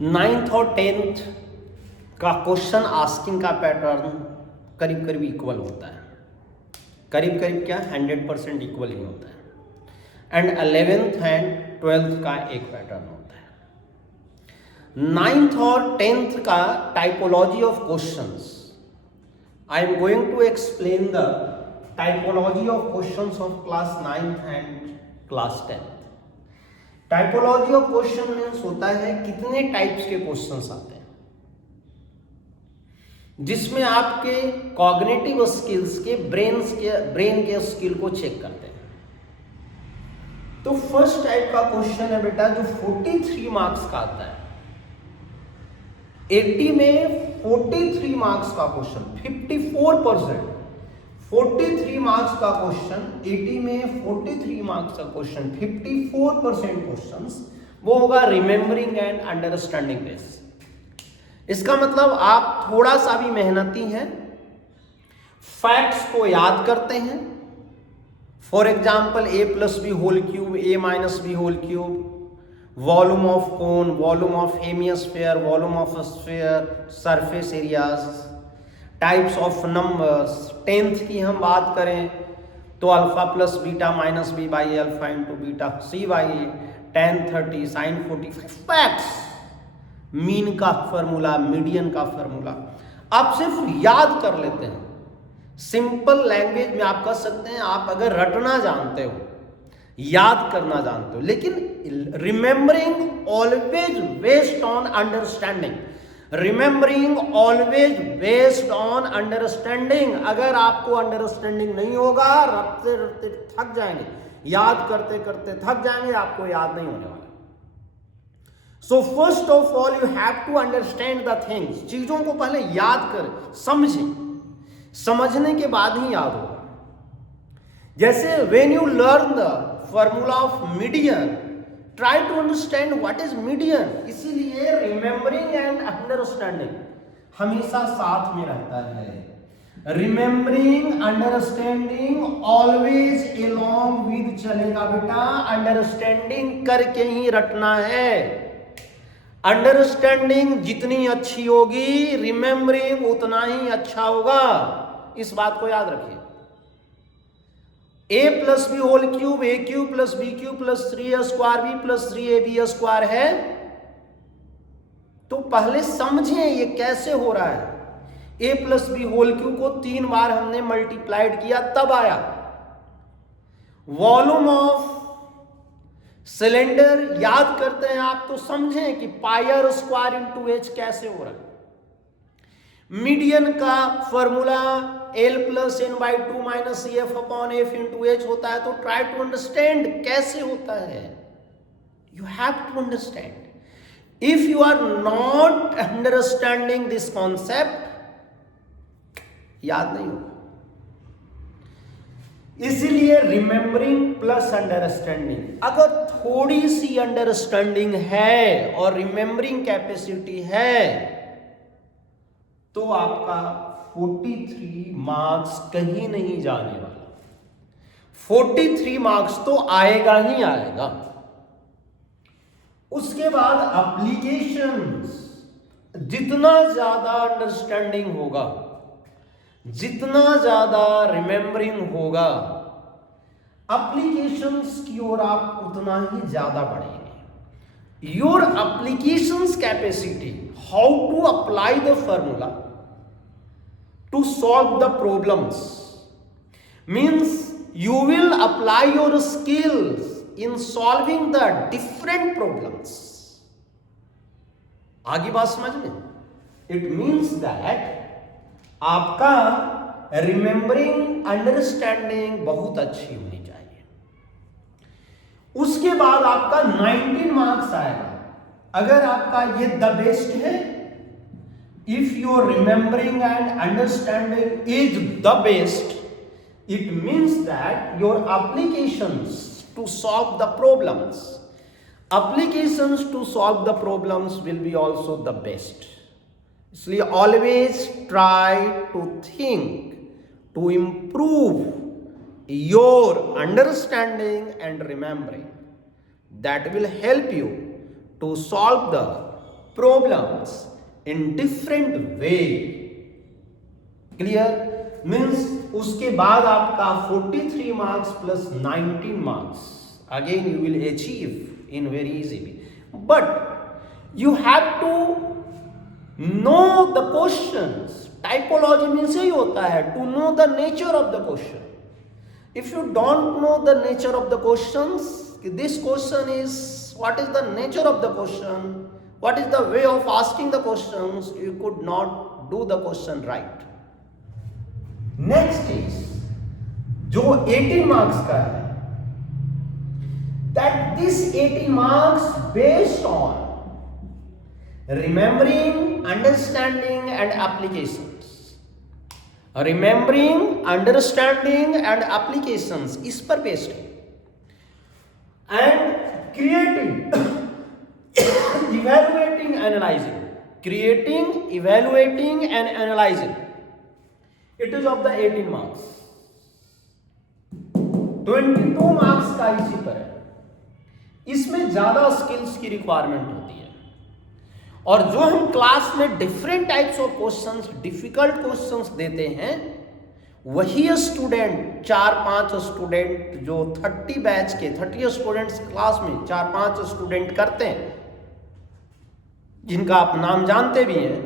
Ninth और tenth का question asking का पैटर्न करीब करीब इक्वल होता है, करीब करीब क्या 100% इक्वल ही होता है। एंड 11th एंड 12th का एक पैटर्न होता है। नाइन्थ और टेंथ का typology of questions, I am going to explain the typology of questions of class 9th and class 10th। Typology of question means होता है कितने टाइप्स के क्वेश्चंस आते हैं, जिसमें आपके कॉग्निटिव स्किल्स के ब्रेन के स्किल को चेक करते हैं। तो फर्स्ट टाइप का क्वेश्चन है बेटा जो 43 मार्क्स का आता है। 80 में 43 मार्क्स का क्वेश्चन, 54%, 43 मार्क्स का क्वेश्चन, 80 में 43 मार्क्स का क्वेश्चन, 54% क्वेश्चंस वो होगा रिमेंबरिंग एंड अंडरस्टैंडिंग बेस। इसका मतलब आप थोड़ा सा भी मेहनती हैं, फैक्ट्स को याद करते हैं। For example a+b whole cube, a-b whole cube, volume of cone, volume of hemisphere, volume of sphere, surface areas, types of numbers. 10th की हम बात करें तो alpha plus beta minus B by alpha into beta C by A, tan 30 sin 45 facts, mean का formula, median का formula आप सिर्फ याद कर लेते हैं। सिंपल लैंग्वेज में आप कह सकते हैं आप अगर रटना जानते हो, याद करना जानते हो, लेकिन remembering always based on understanding, remembering always based on understanding. अगर आपको अंडरस्टैंडिंग नहीं होगा, रटते रटते थक जाएंगे, याद करते करते थक जाएंगे, आपको याद नहीं होने वाला। So first of all you have to understand the things. चीजों को पहले याद कर समझें, समझने के बाद ही याद होगा। जैसे when you learn the formula of median, try to understand what is median. इसीलिए रिमेंबरिंग एंड अंडरस्टैंडिंग हमेशा साथ में रहता है। Remembering understanding always along with चलेगा बेटा, अंडरस्टैंडिंग करके ही रटना है। अंडरस्टैंडिंग जितनी अच्छी होगी, रिमेंबरिंग उतना ही अच्छा होगा। इस बात को याद रखिए। a+b whole cube, a³ + b³ + 3a² b + 3ab² है, तो पहले समझें ये कैसे हो रहा है। a+b होल क्यूब को 3 बार हमने मल्टीप्लाइड किया तब आया। वॉल्यूम ऑफ सिलेंडर याद करते हैं आप तो समझें कि πr² × h कैसे हो रहा है। मीडियन का formula L + n/2 - CF/F × h होता है, तो ट्राई टू अंडरस्टैंड कैसे होता है। You have to understand. If you are not understanding this concept, याद नहीं होगा। इसीलिए रिमेंबरिंग प्लस अंडरस्टैंडिंग, अगर थोड़ी सी अंडरस्टैंडिंग है और रिमेंबरिंग कैपेसिटी है तो आपका 43 मार्क्स कहीं नहीं जाने वाला। 43 मार्क्स तो आएगा ही आएगा। उसके बाद एप्लीकेशंस, जितना ज्यादा अंडरस्टैंडिंग होगा, जितना ज्यादा रिमेंबरिंग होगा, एप्लीकेशंस की ओर आप उतना ही ज्यादा बढ़ेंगे। Your applications capacity, how to apply the formula to solve the problems, means you will apply your skills in solving the different problems. आगे बात समझ में? It means that आपका रिमेंबरिंग अंडरस्टैंडिंग बहुत अच्छी होनी चाहिए। उसके बाद आपका 19 मार्क्स आएगा। अगर आपका ये द बेस्ट है, if your remembering and understanding is the best, it means that your applications to solve the problems will be also the best. इसलिए always try to think to improve your understanding and remembering. That will help you to solve the problems in different way. Clear? Means उसके बाद आपका 43 marks plus 19 marks again you will achieve in very easy way. But you have to know the questions. Typology means यही होता है, to know the nature of the question. If you don't know the nature of the questions, this question is, what is the nature of the question, what is the way of asking the questions, you could not do the question right. Next is जो 18 marks का है, that this 18 marks based on remembering, understanding and applications. Remembering, understanding and applications इस पर based है, and creating, evaluating, analyzing. Creating, evaluating and analyzing. It is of the 18 marks. 22 marks का इसी पर है. इसमें ज्यादा स्किल्स की रिक्वायरमेंट होती है, और जो हम क्लास में different types of questions, difficult questions देते हैं, वही स्टूडेंट 4-5 स्टूडेंट जो 30 बैच के 30 स्टूडेंट्स क्लास में 4-5 स्टूडेंट करते हैं, जिनका आप नाम जानते भी हैं,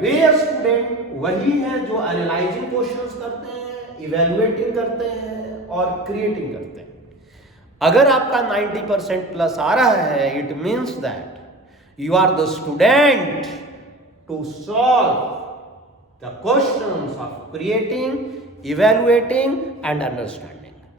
वे स्टूडेंट वही हैं जो एनालाइजिंग क्वेश्चंस करते हैं, इवेलुएटिंग करते हैं और क्रिएटिंग करते हैं. अगर आपका 90% प्लस आ रहा है, it means that you are the student to solve the questions of creating, evaluating and understanding.